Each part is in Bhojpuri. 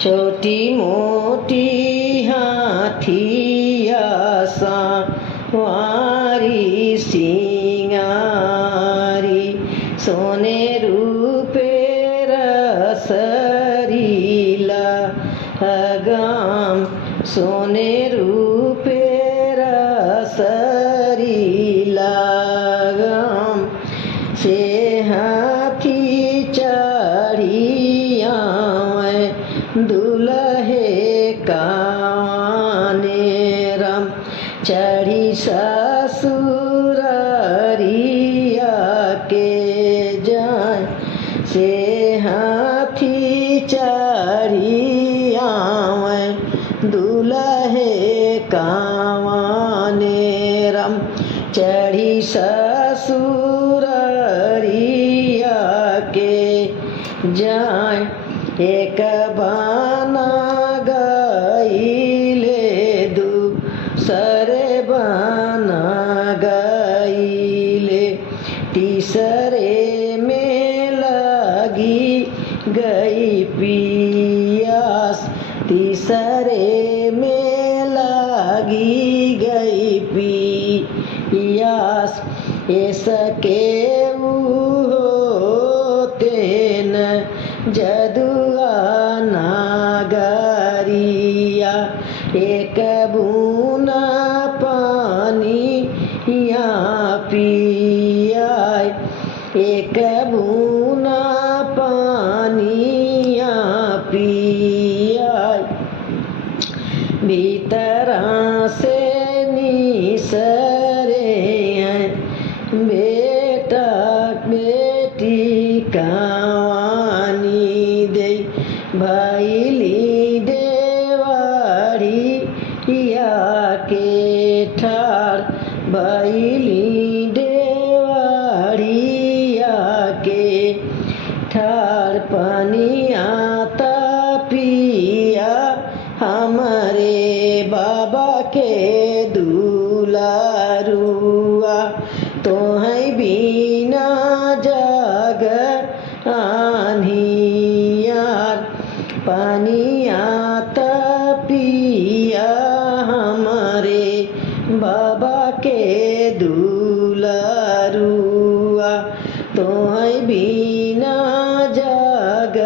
छोटी मोटी हाथिया सवारी सिंगारी सोने रूपे रसरीला लगाम सोने रूपे रसरीला लगाम से हाथी चढ़िया दुल्हे काने राम चढ़ी ससुररिया के जाय से हाथी चढ़िया दुल्हे काने राम चढ़ी ससुररिया के जाय एक बाना गईले दूसरे बाना गईले तीसरे में लगी गई पियास तीसरे में लगी गई पियास ऐसके तेन जदुआ नागरिया एक बूना पानी यहाँ पियाय एक बूना पानी यहाँ पियाय भीतरा से निसरे हैं बेटा बेटी कावानी दे भैली देवाड़ी या के ठार भैली देवाड़ी या के ठार पनिया पिया हमारे बाबा के दुलारुआ तो है बिना जग आनियार पनिया पिया हमारे बाबा के दुलारुआ तो है बिना जग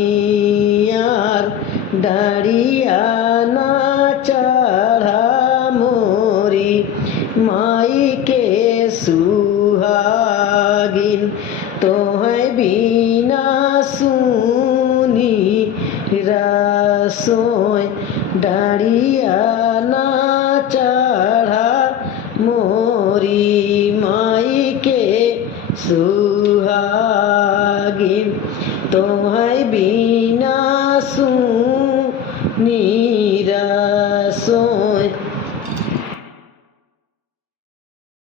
आनियार डरिया ना चढ़ा मोरी माई के सुहागिन तो है बिना सुनी रसोई डरिया ना चढ़ा मोरी माई के सुहागिन तो है बिना सुनी रसोई।